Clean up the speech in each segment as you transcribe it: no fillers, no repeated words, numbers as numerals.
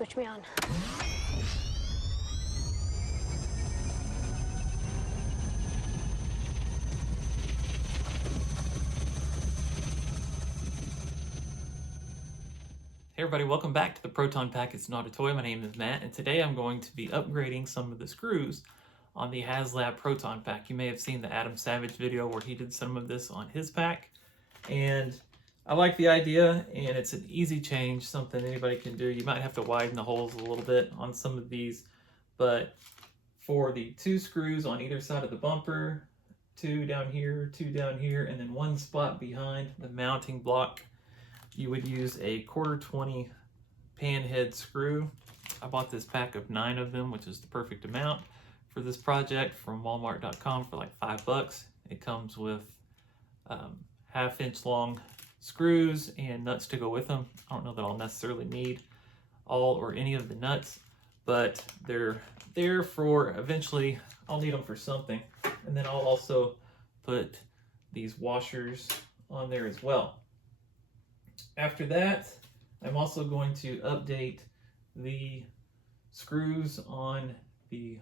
switch me on. Hey everybody, welcome back to the Proton Pack. It's not a toy. My name is Matt, and today I'm going to be upgrading some of the screws on the HasLab Proton Pack. You may have seen the Adam Savage video where he did some of this on his pack, and I like the idea, and it's an easy change, something anybody can do. You might have to widen the holes a little bit on some of these, but for the 2 screws on either side of the bumper, 2 down here, 2 down here, and then 1 spot behind the mounting block, you would use a 1/4 pan head screw. I bought this pack of 9 of them, which is the perfect amount for this project from walmart.com for like $5. It comes with 1/2 inch long screws and nuts to go with them. I don't know that I'll necessarily need all or any of the nuts, but they're there for eventually. I'll need them for something. And then I'll also put these washers on there as well. After that, I'm also going to update the screws on the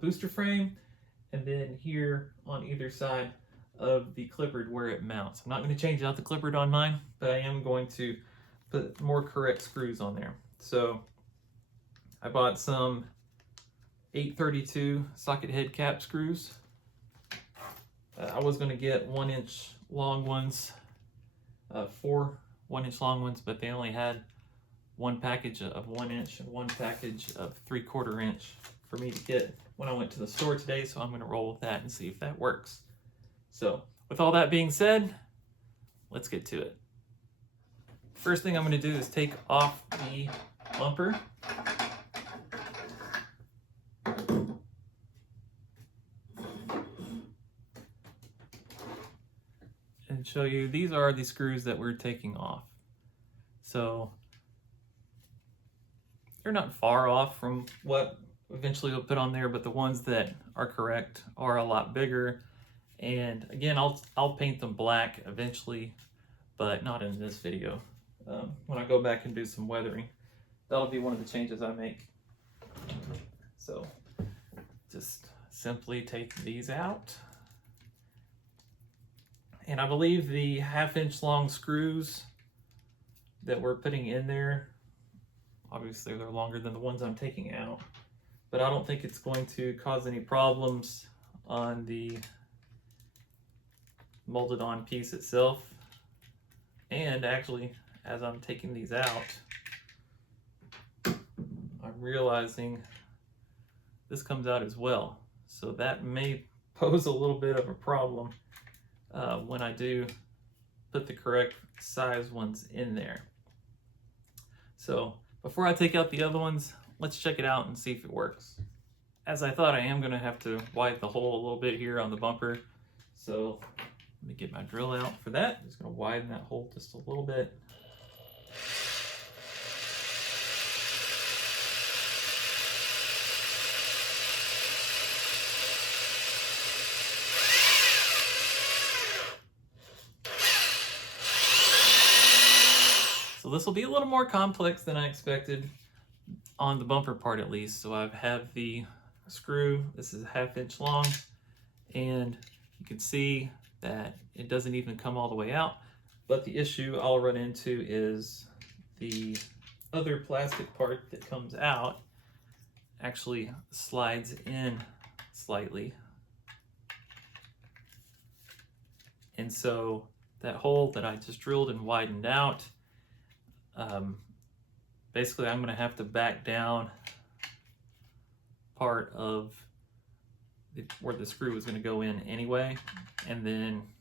booster frame, and then here on either side of the clipboard where it mounts. I'm not going to change out the clipboard on mine, but I am going to put more correct screws on there. So I bought some 832 socket head cap screws. I was going to get 1 inch long ones, 4 1-inch long ones, but they only had 1 package of 1 inch and 1 package of 3/4 inch for me to get when I went to the store today, so I'm going to roll with that and see if that works. So with all that being said, let's get to it. First thing I'm going to do is take off the bumper. And show you, these are the screws that we're taking off. So they're not far off from what eventually we'll put on there, but the ones that are correct are a lot bigger. And again, I'll paint them black eventually, but not in this video. When I go back and do some weathering, that'll be one of the changes I make. So just simply take these out. And I believe the 1/2 inch long screws that we're putting in there, obviously they're longer than the ones I'm taking out, but I don't think it's going to cause any problems on the molded on piece itself. And actually, as I'm taking these out, I'm realizing this comes out as well. So that may pose a little bit of a problem when I do put the correct size ones in there. So before I take out the other ones, let's check it out and see if it works. As I thought, I am going to have to widen the hole a little bit here on the bumper. So let me get my drill out for that. I'm just going to widen that hole just a little bit. So this will be a little more complex than I expected on the bumper part, at least. So I have the screw, this is 1/2 inch long, and you can see that it doesn't even come all the way out. But the issue I'll run into is the other plastic part that comes out actually slides in slightly. And so that hole that I just drilled and widened out, basically I'm going to have to back down part of where the screw is going to go in anyway, and then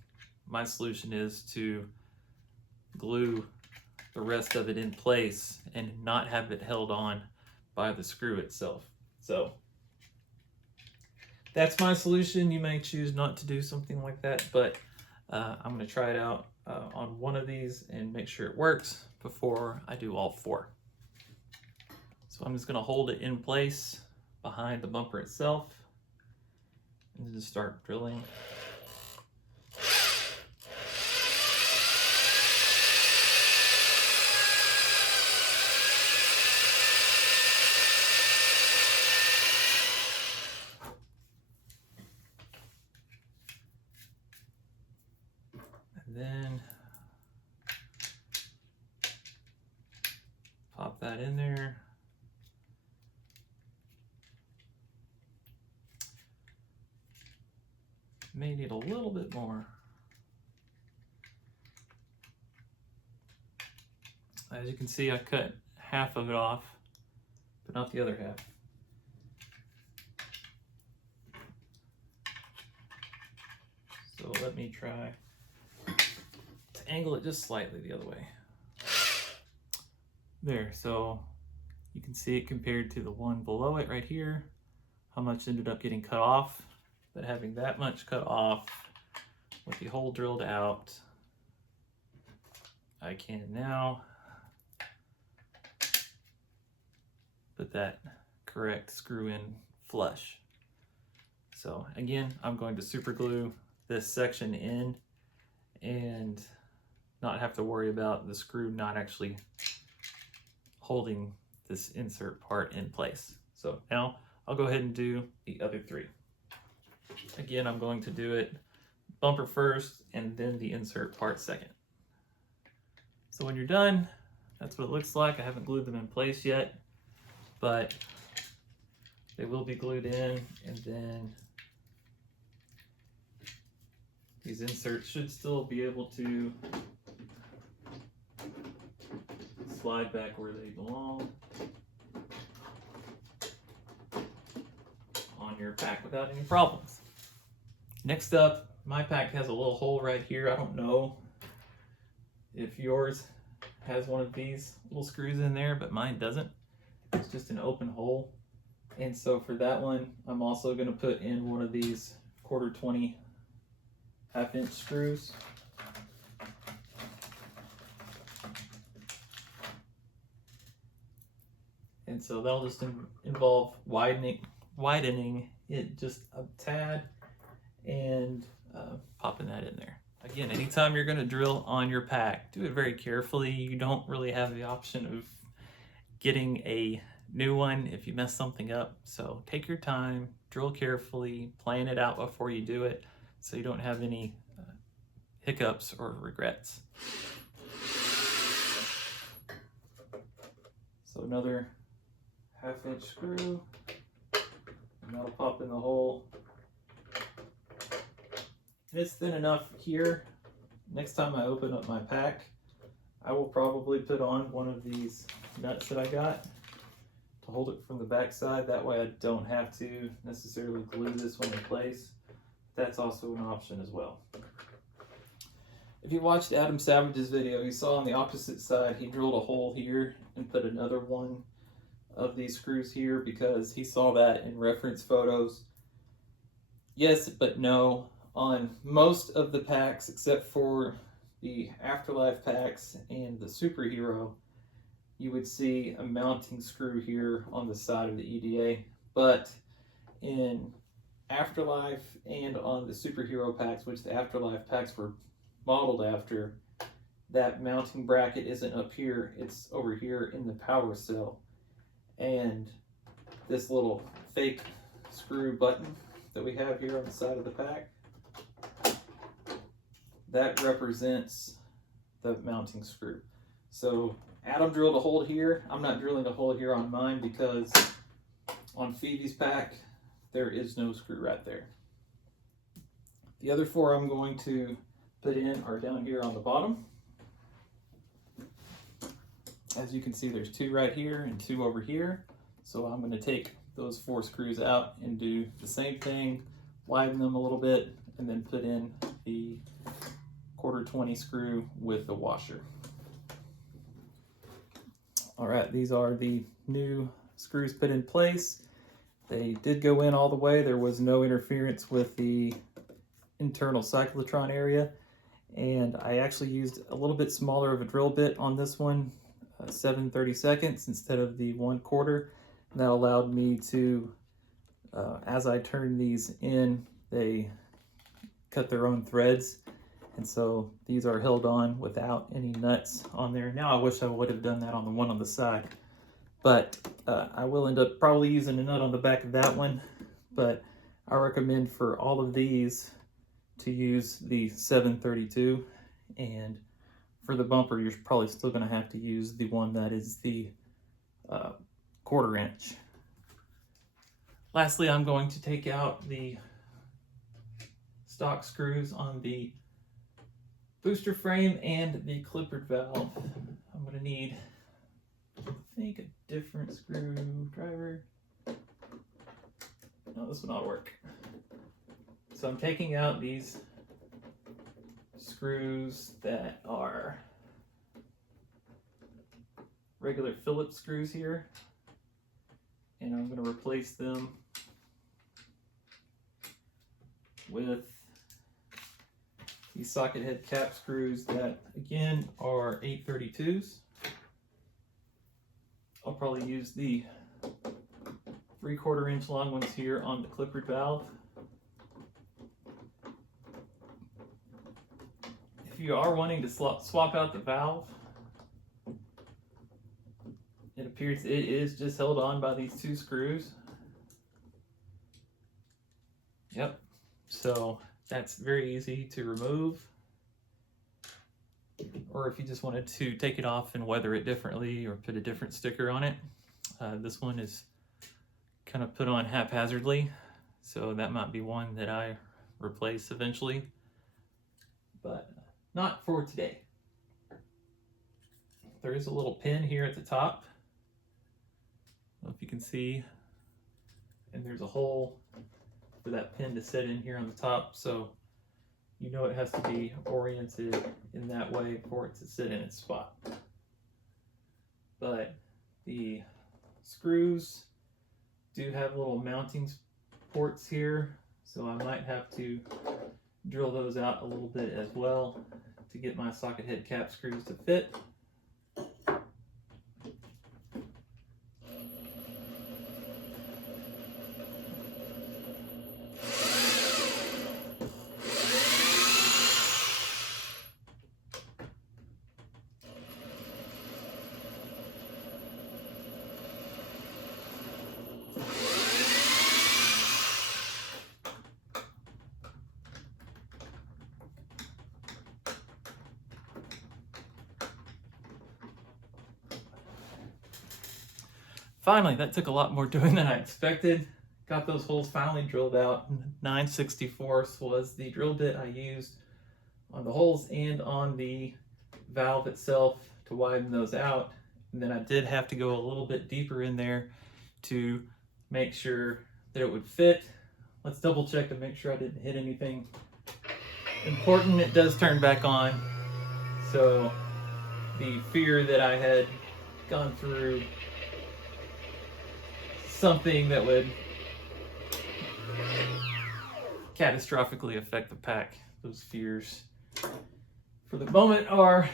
my solution is to glue the rest of it in place and not have it held on by the screw itself. So that's my solution. You may choose not to do something like that, but I'm going to try it out on one of these and make sure it works before I do all 4. So I'm just going to hold it in place behind the bumper itself and just start drilling. Pop that in there. May need a little bit more. As you can see, I cut half of it off, but not the other half. So let me try to angle it just slightly the other way. There, so you can see it compared to the one below it right here, how much ended up getting cut off. But having that much cut off with the hole drilled out, I can now put that correct screw in flush. So again, I'm going to super glue this section in and not have to worry about the screw not actually holding this insert part in place. So now I'll go ahead and do the other three. Again, I'm going to do it bumper first and then the insert part second. So when you're done, that's what it looks like. I haven't glued them in place yet, but they will be glued in, and then these inserts should still be able to slide back where they belong on your pack without any problems. Next up, my pack has a little hole right here. I don't know if yours has one of these little screws in there, but mine doesn't. It's just an open hole. And so for that one, I'm also going to put in one of these 1/4 1/2" screws. And so that'll just involve widening it just a tad and popping that in there. Again, anytime you're going to drill on your pack, do it very carefully. You don't really have the option of getting a new one if you mess something up. So take your time, drill carefully, plan it out before you do it so you don't have any hiccups or regrets. So another 1/2" screw, and that'll pop in the hole. And it's thin enough here. Next time I open up my pack, I will probably put on one of these nuts that I got to hold it from the back side. That way I don't have to necessarily glue this one in place. That's also an option as well. If you watched Adam Savage's video, you saw on the opposite side he drilled a hole here and put another one of these screws here because he saw that in reference photos. Yes, but no. On most of the packs, except for the Afterlife packs and the Superhero, you would see a mounting screw here on the side of the EDA. But in Afterlife and on the Superhero packs, which the Afterlife packs were modeled after, that mounting bracket isn't up here, it's over here in the power cell. And this little fake screw button that we have here on the side of the pack, that represents the mounting screw. So Adam drilled a hole here. I'm not drilling a hole here on mine because on Phoebe's pack, there is no screw right there. The other four I'm going to put in are down here on the bottom. As you can see, there's 2 right here and 2 over here. So I'm going to take those 4 screws out and do the same thing, widen them a little bit, and then put in the 1/4 screw with the washer. All right, these are the new screws put in place. They did go in all the way. There was no interference with the internal cyclotron area. And I actually used a little bit smaller of a drill bit on this one, 7/32 instead of the 1/4. That allowed me to, as I turned these in, they cut their own threads. And so these are held on without any nuts on there. Now I wish I would have done that on the one on the side. But I will end up probably using a nut on the back of that one. But I recommend for all of these to use the 7/32. And for the bumper, you're probably still going to have to use the one that is the 1/4 inch. Lastly, I'm going to take out the stock screws on the booster frame and the clippered valve. I'm going to need, I think, a different screwdriver. No, this one ought to work. So I'm taking out these screws that are regular Phillips screws here, and I'm going to replace them with these socket head cap screws that again are 832s. I'll probably use the 3/4 inch long ones here on the clippered valve. If you are wanting to swap out the valve, it appears it is just held on by these 2 screws. Yep, so that's very easy to remove. Or if you just wanted to take it off and weather it differently or put a different sticker on it, this one is kind of put on haphazardly, so that might be one that I replace eventually, but not for today. There is a little pin here at the top, I don't know if you can see, and there's a hole for that pin to sit in here on the top, so you know it has to be oriented in that way for it to sit in its spot. But the screws do have little mounting ports here, so I might have to drill those out a little bit as well to get my socket head cap screws to fit. Finally, that took a lot more doing than I expected. Got those holes finally drilled out. 9/64 was the drill bit I used on the holes and on the valve itself to widen those out. And then I did have to go a little bit deeper in there to make sure that it would fit. Let's double check to make sure I didn't hit anything important. It does turn back on. So the fear that I had gone through something that would catastrophically affect the pack, those fears for the moment are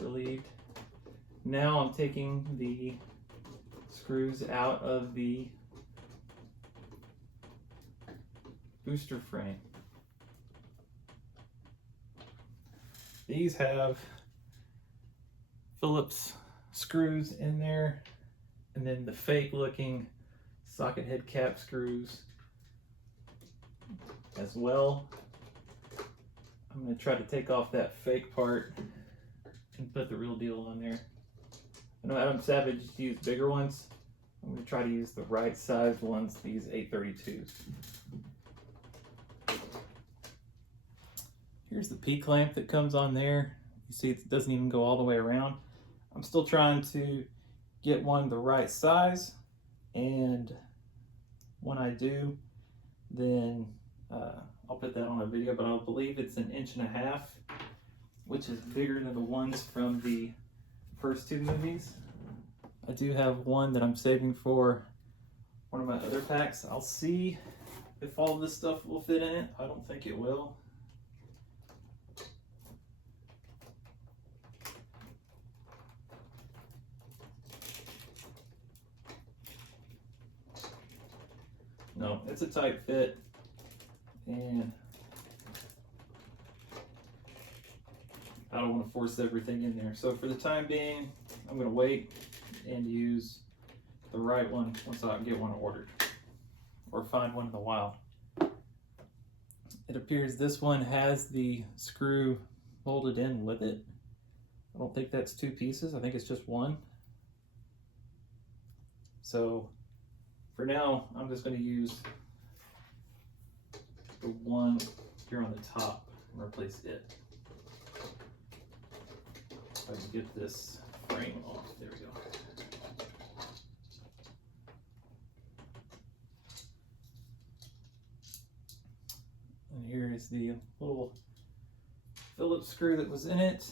relieved. Now I'm taking the screws out of the booster frame. These have Phillips screws in there, and then the fake looking socket head cap screws as well. I'm going to try to take off that fake part and put the real deal on there. I know Adam Savage used bigger ones. I'm going to try to use the right sized ones, these 832s. Here's the P clamp that comes on there. You see it doesn't even go all the way around. I'm still trying to get one the right size, and when I do, then I'll put that on a video, but I believe it's 1.5 inches, which is bigger than the ones from the first 2 movies. I do have one that I'm saving for one of my other packs. I'll see if all this stuff will fit in it. I don't think it will. No, it's a tight fit, and I don't want to force everything in there. So for the time being, I'm going to wait and use the right one once I get one ordered or find one in the wild. It appears this one has the screw molded in with it. I don't think that's 2 pieces. I think it's just one. So for now, I'm just going to use the one here on the top and replace it. If I can get this frame off, there we go. And here is the little Phillips screw that was in it.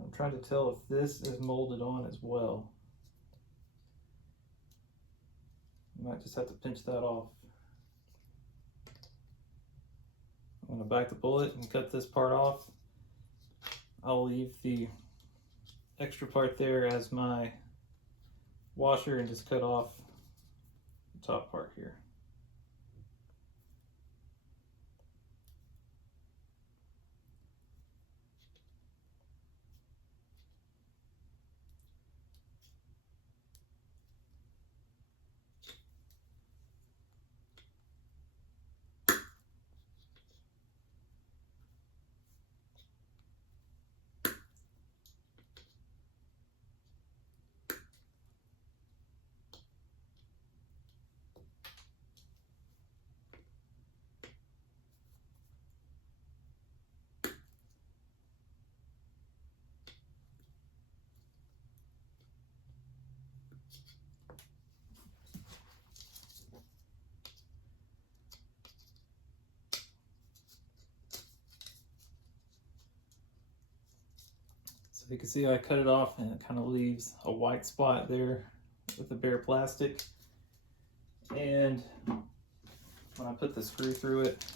I'm trying to tell if this is molded on as well. I might just have to pinch that off. I'm going to bite the bullet and cut this part off. I'll leave the extra part there as my washer and just cut off the top part here. So you can see I cut it off and it kind of leaves a white spot there with the bare plastic. And when I put the screw through it,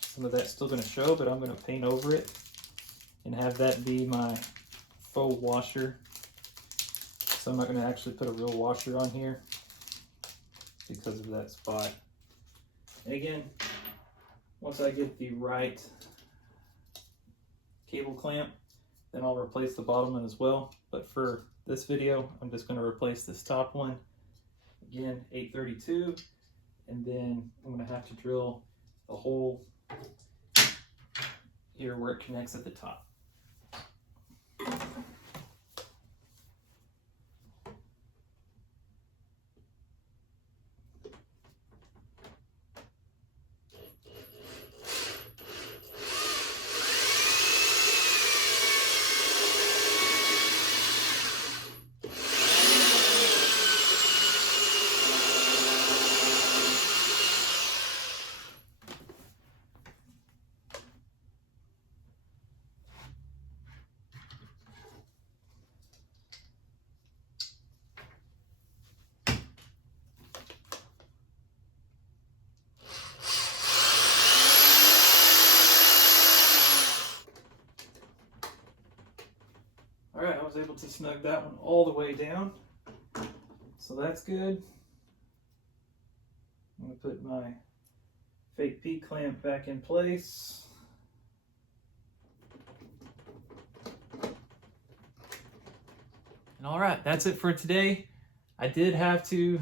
some of that's still going to show, but I'm going to paint over it and have that be my faux washer. So I'm not going to actually put a real washer on here because of that spot. And again, once I get the right cable clamp, then I'll replace the bottom one as well. But for this video, I'm just going to replace this top one. Again, 832. And then I'm going to have to drill the hole here where it connects at the top. Alright, I was able to snug that one all the way down, so that's good. I'm going to put my fake P-clamp back in place. And alright, that's it for today. I did have to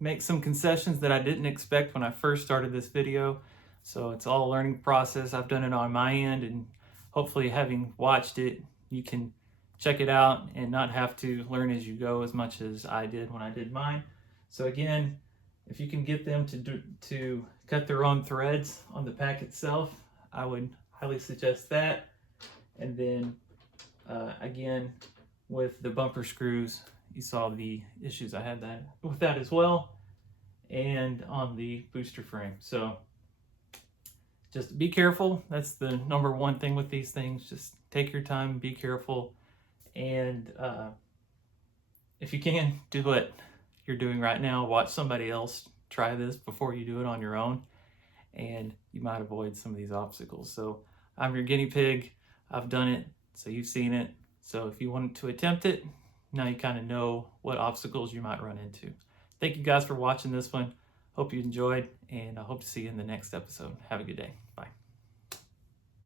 make some concessions that I didn't expect when I first started this video, so it's all a learning process. I've done it on my end, and hopefully having watched it, you can check it out and not have to learn as you go as much as I did when I did mine. So again, if you can get them to cut their own threads on the pack itself, I would highly suggest that. And then again, with the bumper screws, you saw the issues I had with that as well, and on the booster frame. So just be careful. That's the number one thing with these things. Just take your time, be careful. And if you can, do what you're doing right now. Watch somebody else try this before you do it on your own, and you might avoid some of these obstacles. So I'm your guinea pig. I've done it, so you've seen it. So if you wanted to attempt it, now you kind of know what obstacles you might run into. Thank you guys for watching this one. Hope you enjoyed, and I hope to see you in the next episode. Have a good day.